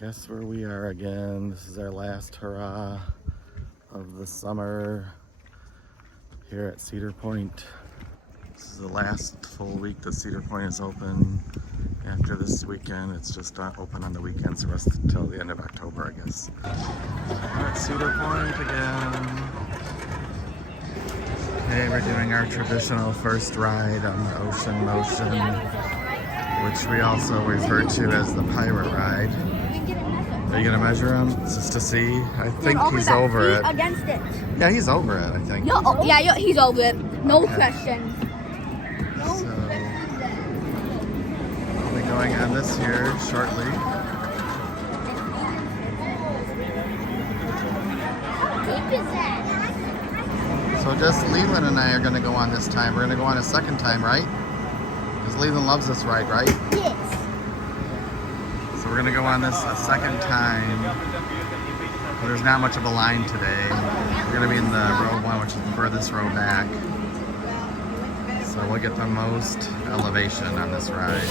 Guess where we are again. This is our last hurrah of the summer here at Cedar Point. This is the last full week that Cedar Point is open. After this weekend, it's just not open on the weekends for us until the end of October, I guess. We're at Cedar Point again. Okay, we're doing our traditional first ride on the Ocean Motion, which we also refer to as the Pirate Ride. Are you gonna measure him just to see? I think he's over it. Against it. Yeah, he's over it, I think. Yeah, he's over it. No questions. So, I'll be going on this here shortly. How deep is that? So just Leyland and I are gonna go on this time. We're gonna go on a second time, right? Because Leyland loves this ride, right? Yes. So we're gonna go on this a second time. There's not much of a line today. We're gonna be in the row one, which is the furthest row back. So we'll get the most elevation on this ride.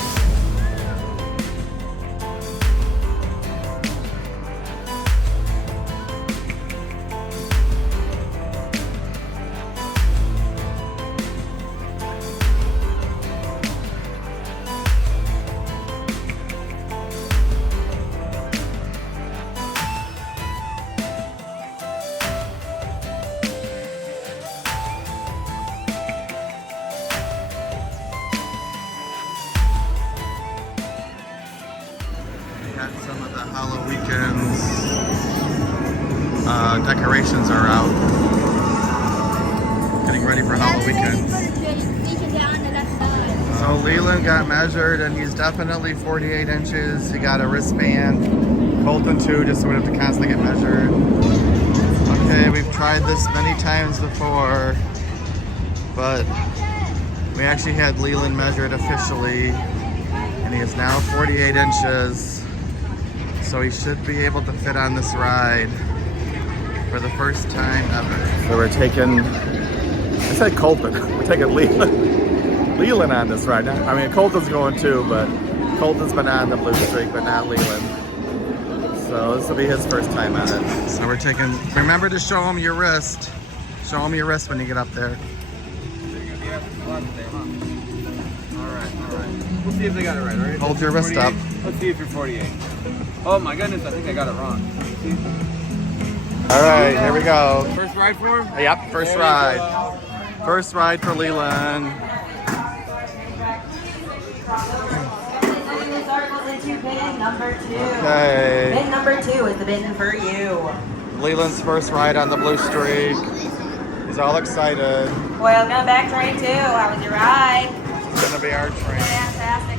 Got some of the Halloween decorations are out. Getting ready for Halloween. So Leyland got measured and he's definitely 48 inches. He got a wristband. Colton too, just so we don't have to constantly get measured. Okay, we've tried this many times before, but we actually had Leyland measured officially and he is now 48 inches. So he should be able to fit on this ride for the first time ever. So we're taking, I said Colton, we're taking Leyland on this ride. I mean, Colton's going too, but Colton's been on the Blue Streak, but not Leyland. So this will be his first time on it. So we're taking, remember to show him your wrist. Show him your wrist when you get up there. Alright. We'll see if they got it right? Hold your wrist up. Let's see if you're 48. Oh my goodness, I think I got it wrong. See? All right, here we go. First ride for him? Yep, first ride. First ride for Leyland. Okay. Bin number 2 is the bin for you. Leland's first ride on the Blue Streak. He's all excited. Welcome back, train 2. How was your ride? It's gonna be our train. Fantastic.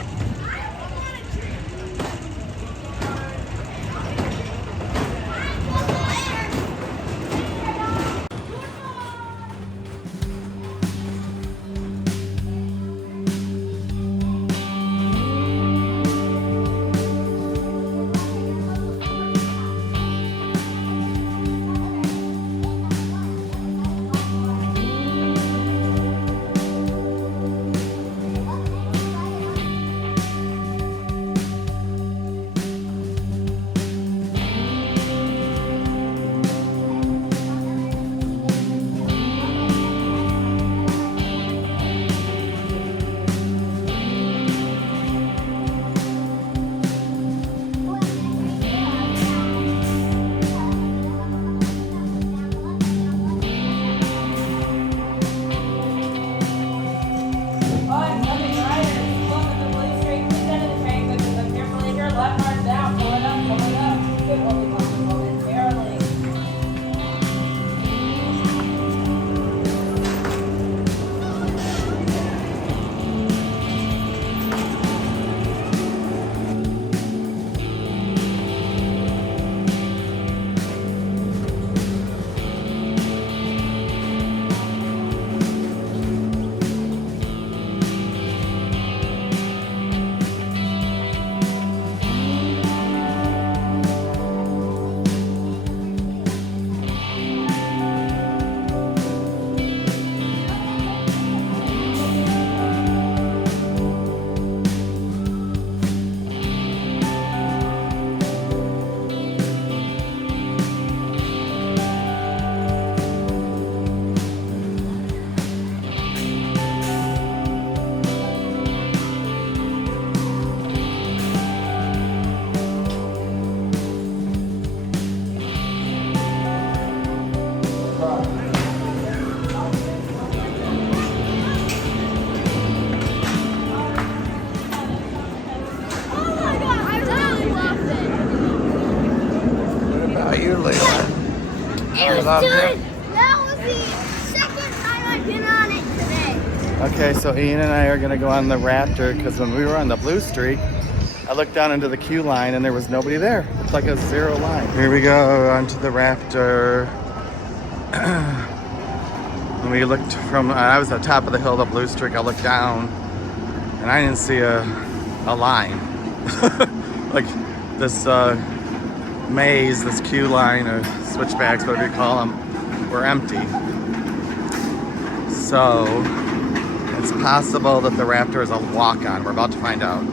It was loved good. it? That was the second time I've been on it today. Okay, so Ian and I are gonna go on the Raptor because when we were on the Blue Streak, I looked down into the queue line and there was nobody there. It's like a zero line. Here we go onto the Raptor. When we looked from, I was at the top of the hill, the Blue Streak, I looked down and I didn't see a line. Like this maze, this queue line, or switchbacks, whatever you call them, were empty. So it's possible that the Raptor is a walk-on. We're about to find out.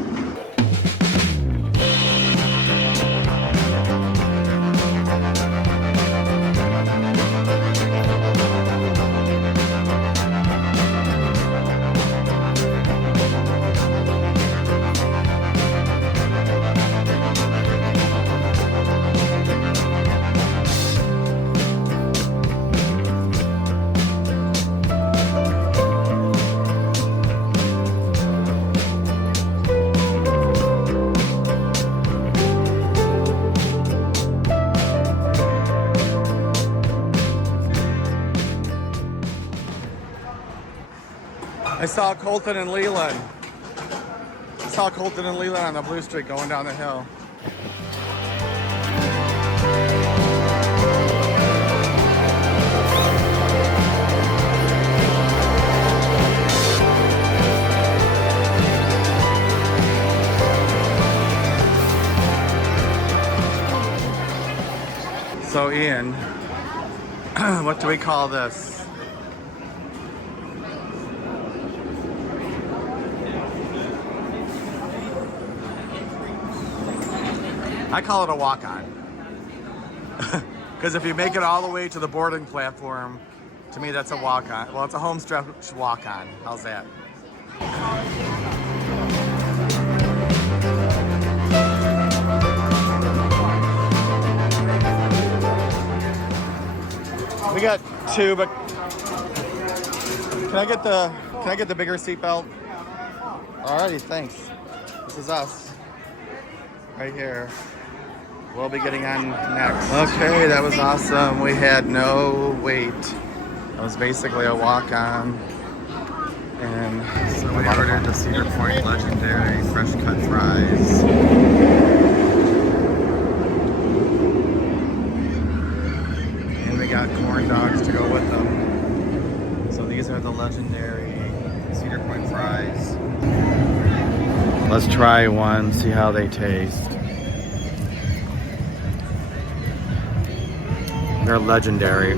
I saw Colton and Leyland. I saw Colton and Leyland on the Blue Streak going down the hill. So Ian, what do we call this? I call it a walk-on. Because if you make it all the way to the boarding platform, to me that's a walk-on. Well, it's a home stretch walk-on. How's that? We got two, but can I get the bigger seatbelt? Alrighty, thanks. This is us. Right here. We'll be getting on next. Okay, that was awesome. We had no wait. It was basically a walk-on. And so we ordered the Cedar Point legendary fresh cut fries. And we got corn dogs to go with them. So these are the legendary Cedar Point fries. Let's try one, see how they taste. They're legendary.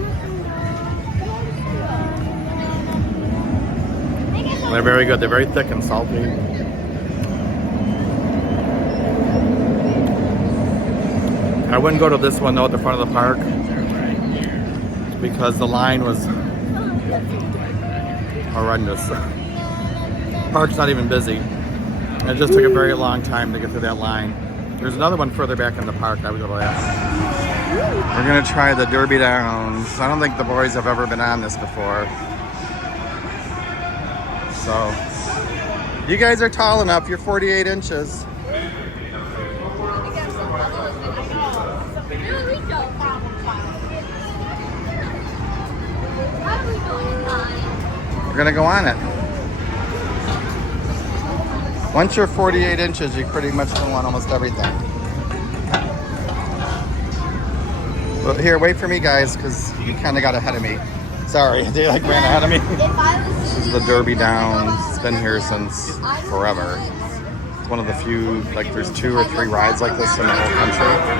They're very good. They're very thick and salty. I wouldn't go to this one though at the front of the park because the line was horrendous. Park's not even busy. It just took a very long time to get through that line. There's another one further back in the park. I would go to that. We're gonna try the Derby Downs. I don't think the boys have ever been on this before. So, you guys are tall enough. You're 48 inches. We're gonna go on it. Once you're 48 inches, you pretty much can want almost everything. Well, here, wait for me, guys, because you kind of got ahead of me. Sorry, they like ran ahead of me. This is the Derby Downs. It's been here since forever. It's one of the few, like there's 2 or 3 rides like this in the whole country.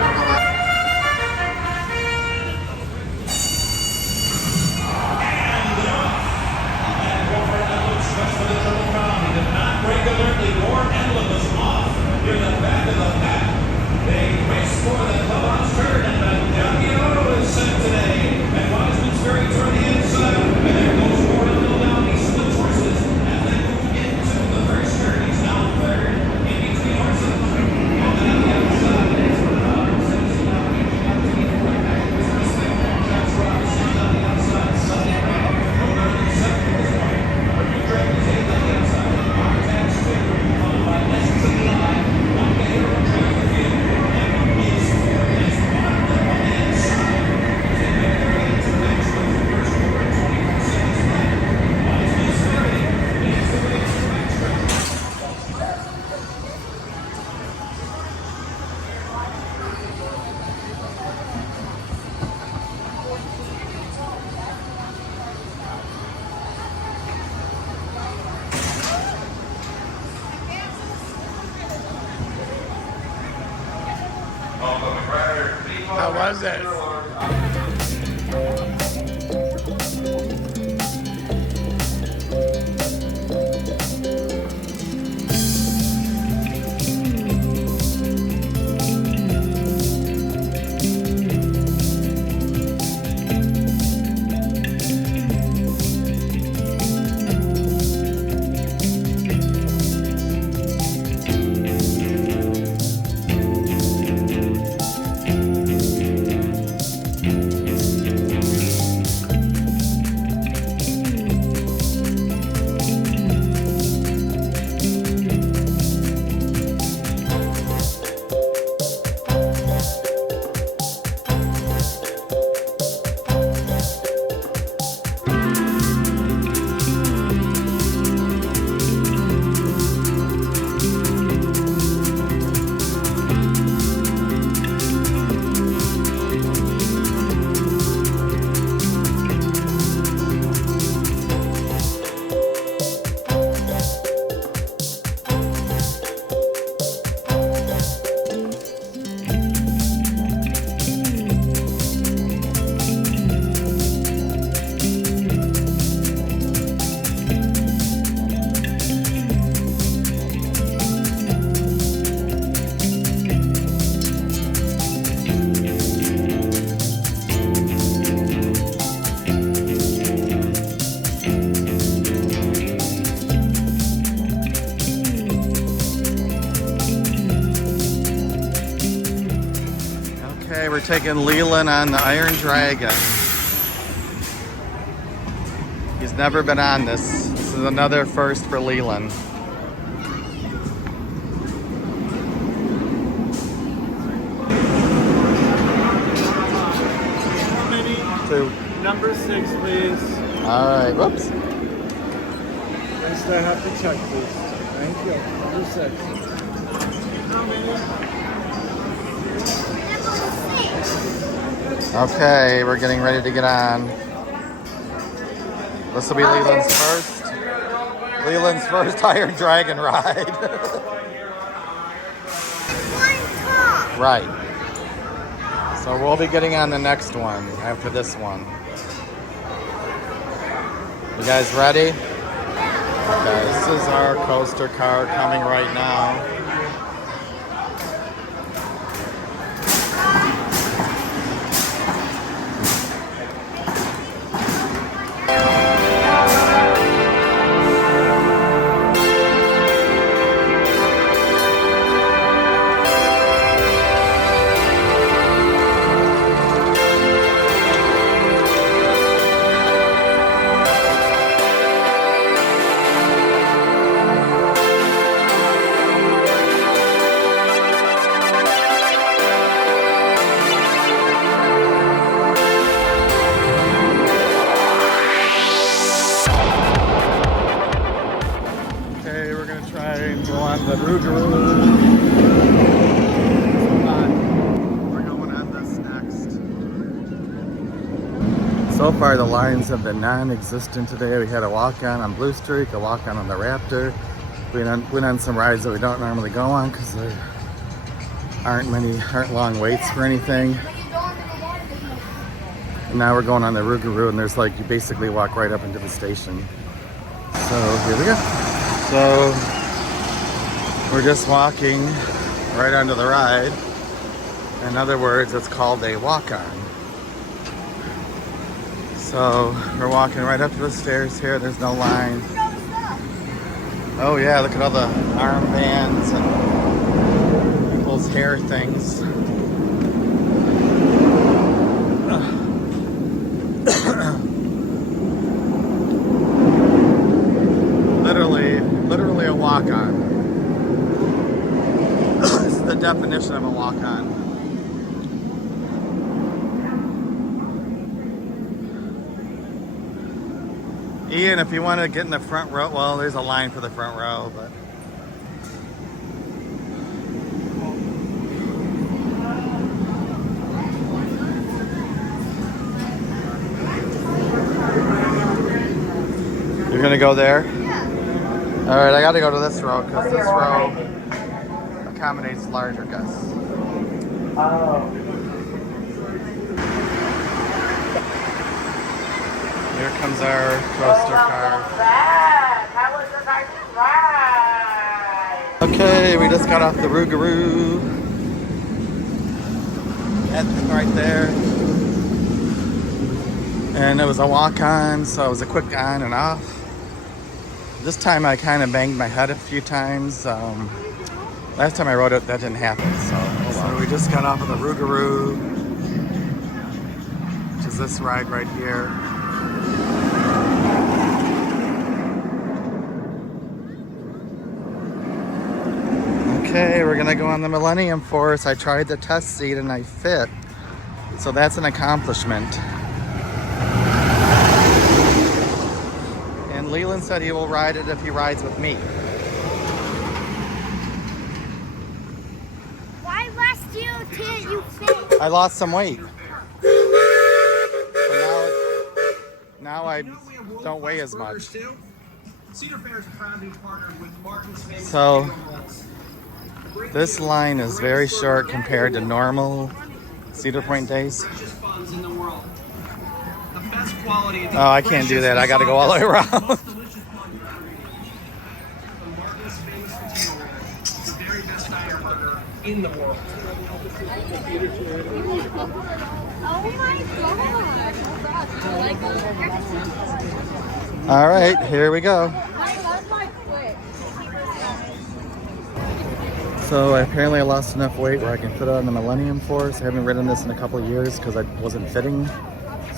How was it? We're taking Leyland on the Iron Dragon. He's never been on this. This is another first for Leyland. Two. Number 6, please. Alright, whoops. Next I have to check, please. Thank you. Number 6. How many? Okay, we're getting ready to get on. This will be Leyland's first Iron Dragon ride. Right. So we'll be getting on the next one after this one. You guys ready? Okay, this is our coaster car coming right now. The Rougarou. We're going on this next. So far the lines have been non-existent today. We had a walk-on on Blue Streak, a walk-on on the Raptor. We went on some rides that we don't normally go on because there aren't long waits for anything. And now we're going on the Rougarou, and there's like, you basically walk right up into the station. So here we go. So we're just walking right onto the ride. In other words, it's called a walk-on. So we're walking right up to the stairs here. There's no line. Oh yeah, look at all the armbands and people's hair things. Literally a walk-on. This is the definition of a walk-on. Ian, if you want to get in the front row, well, there's a line for the front row, but you're gonna go there? All right, I gotta go to this row because this row accommodates larger guests. Here comes our coaster car. Okay, we just got off the Rougarou. That thing right there. And it was a walk-on, so it was a quick on and off. This time I kind of banged my head a few times. Last time I rode it, that didn't happen. So we just got off of the Rougarou, which is this ride right here. Okay, we're gonna go on the Millennium Force. I tried the test seat and I fit, so that's an accomplishment. And Leyland said he will ride it if he rides with me. Why last year can't you fit? I lost some weight. So now I don't weigh as much. So this line is very short compared to normal Cedar Point days. Oh, I can't do that. I gotta go all the way around. In the world. Oh my god. All right, here we go. So apparently I lost enough weight where I can fit it on the Millennium Force. I haven't ridden this in a couple of years because I wasn't fitting.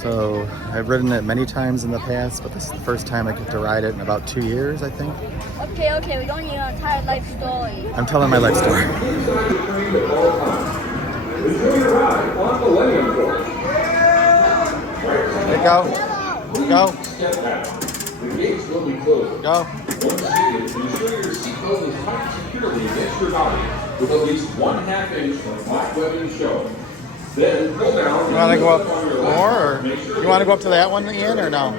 So I've ridden it many times in the past, but this is the first time I get to ride it in about 2 years, I think. Okay, we don't need an entire life story. I'm telling my life story. Okay, go. Go. The gates will be closed. Go. Once seated, ensure your seatbelt is tight securely against your body with at least 1/2 inch of black webbing showing. Then pull down. You want to go up more, or you want to go up to that one, Ian, or no?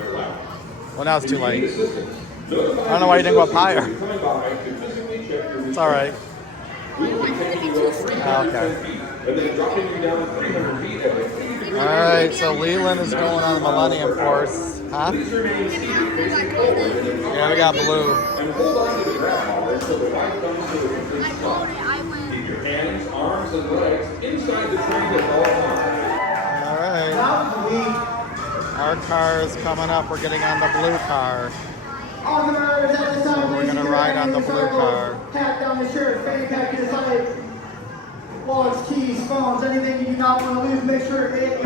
Well, now it's too late. I don't know why you didn't go up higher. It's all right. Okay. All right, so Leyland is going on the Millennium Force. Huh? Yeah, we got blue. And hold on to the grab bar until the light comes to the complete stop. Keep your hands, arms, and legs inside the train at all times. All right. Our car is coming up. We're getting on the blue car. On the road at this time, We're gonna ride on the blue car. Pat down the shirt, fanny pack to the side. Wallets, keys, phones, anything you do not want to lose, make sure it.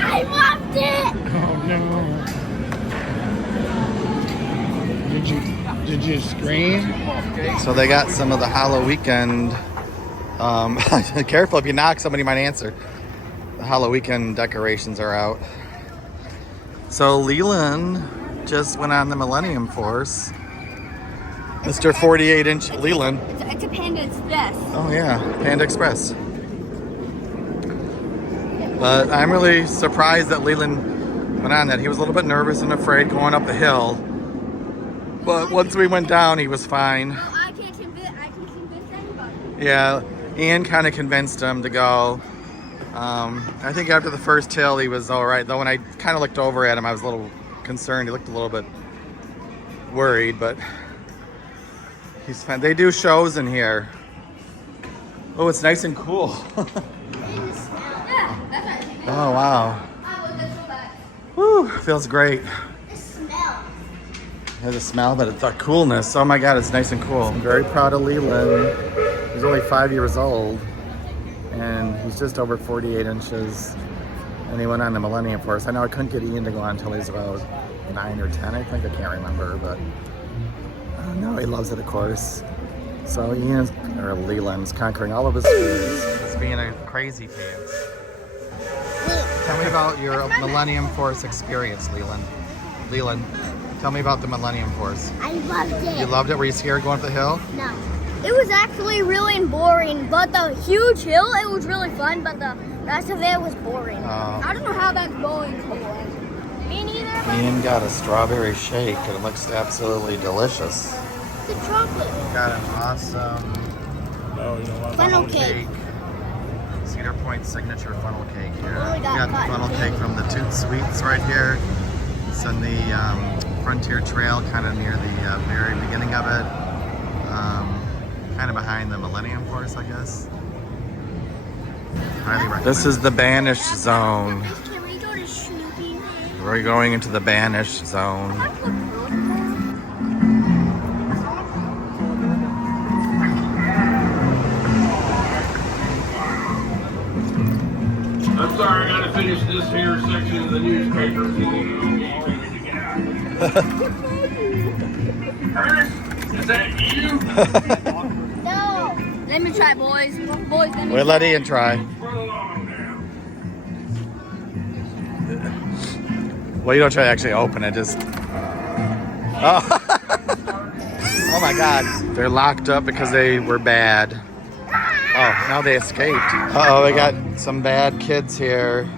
I loved it! Did you scream? So they got some of the Hollow Weekend. Careful, if you knock, somebody might answer. The Hollow Weekend decorations are out. So Leyland just went on the Millennium Force. Mr. 48-inch Leyland. It's a Panda Express. Oh yeah, Panda Express. But I'm really surprised that Leyland went on that. He was a little bit nervous and afraid going up the hill. But once we went down, he was fine. No, I can convince anybody. Yeah, Ian kind of convinced him to go. I think after the first hill, he was all right. Though when I kind of looked over at him, I was a little concerned. He looked a little bit worried, but He's fine. They do shows in here. Oh, it's nice and cool. Oh, wow. Woo, feels great. The smell. It has a smell, but it's a coolness. Oh my God, it's nice and cool. I'm very proud of Leyland. He's only 5 years old, and he's just over 48 inches. And he went on the Millennium Force. I know I couldn't get Ian to go on until he's about 9 or 10, I think. I can't remember, but no, he loves it, of course. So Ian's, or Leyland's, conquering all of his fears. It's being a crazy pants. Tell me about your Millennium Force experience, Leyland. Leyland, tell me about the Millennium Force. I loved it. You loved it? Were you scared going up the hill? No. It was actually really boring, but the huge hill, it was really fun, but the rest of it was boring. I don't know how that's going. Me neither. Ian got a strawberry shake, and it looks absolutely delicious. The chocolate. Got an awesome Funnel cake. Cedar Point signature funnel cake here. Really We got got the cotton funnel cake from the Toot Sweets right here. It's on the Frontier Trail, kind of near the very beginning of it. Kind of behind the Millennium Force, I guess. Highly recommend. This is the banished zone. Can we go to Snoopy? We're going into the banished zone. I'm sorry, I gotta finish this here section of the newspaper. Ernest, is that you? No. Let me try, boys. Boys, let me We'll let Ian try. Well, you don't try to actually open it, just... Oh. Oh my God. They're locked up because they were bad. Oh, now they escaped. Uh-oh, we got some bad kids here.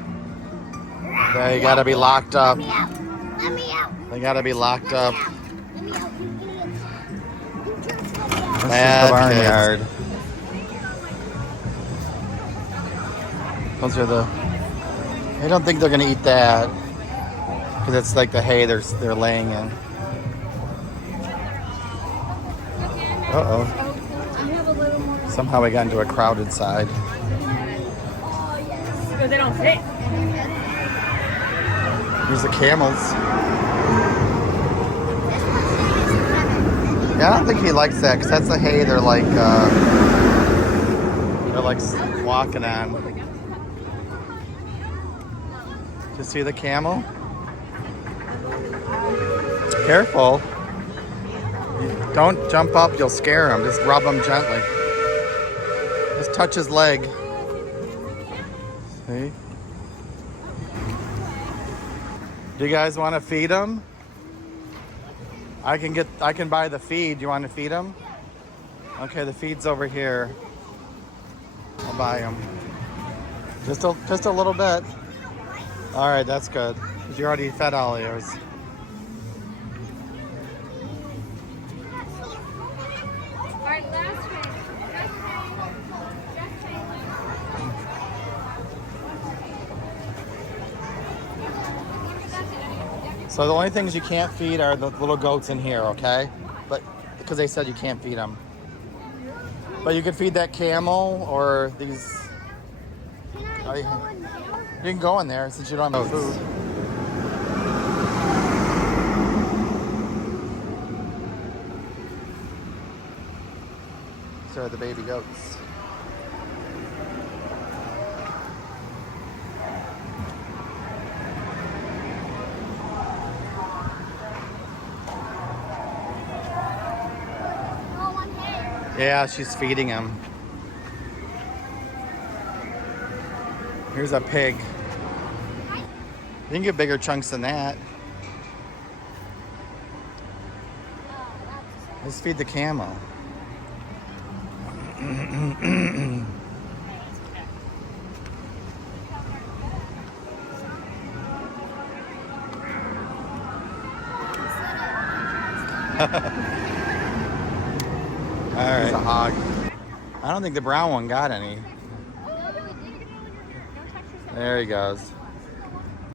They gotta be locked up. Let me out. They gotta be locked up. Let me out. Bad the barnyard. Those are the... I don't think they're gonna eat that. Because it's like the hay they're laying in. Uh-oh. Somehow we got into a crowded side. Because they don't fit. Here's the camels. Yeah, I don't think he likes that because that's the hay they're like walking on. Did you see the camel? Careful. Don't jump up, you'll scare him. Just rub him gently. Just touch his leg. See? Do you guys want to feed him? I can buy the feed. Do you want to feed him? Okay, the feed's over here. I'll buy him. Just a little bit. All right, that's good. 'Cause you already fed all yours. So the only things you can't feed are the little goats in here, okay? But because they said you can't feed them. But you can feed that camel or these. You can go in there since you don't have food. These are the baby goats. Yeah, she's feeding him. Here's a pig. You can get bigger chunks than that. Let's feed the camel. All right. It's a hog. I don't think the brown one got any. There he goes.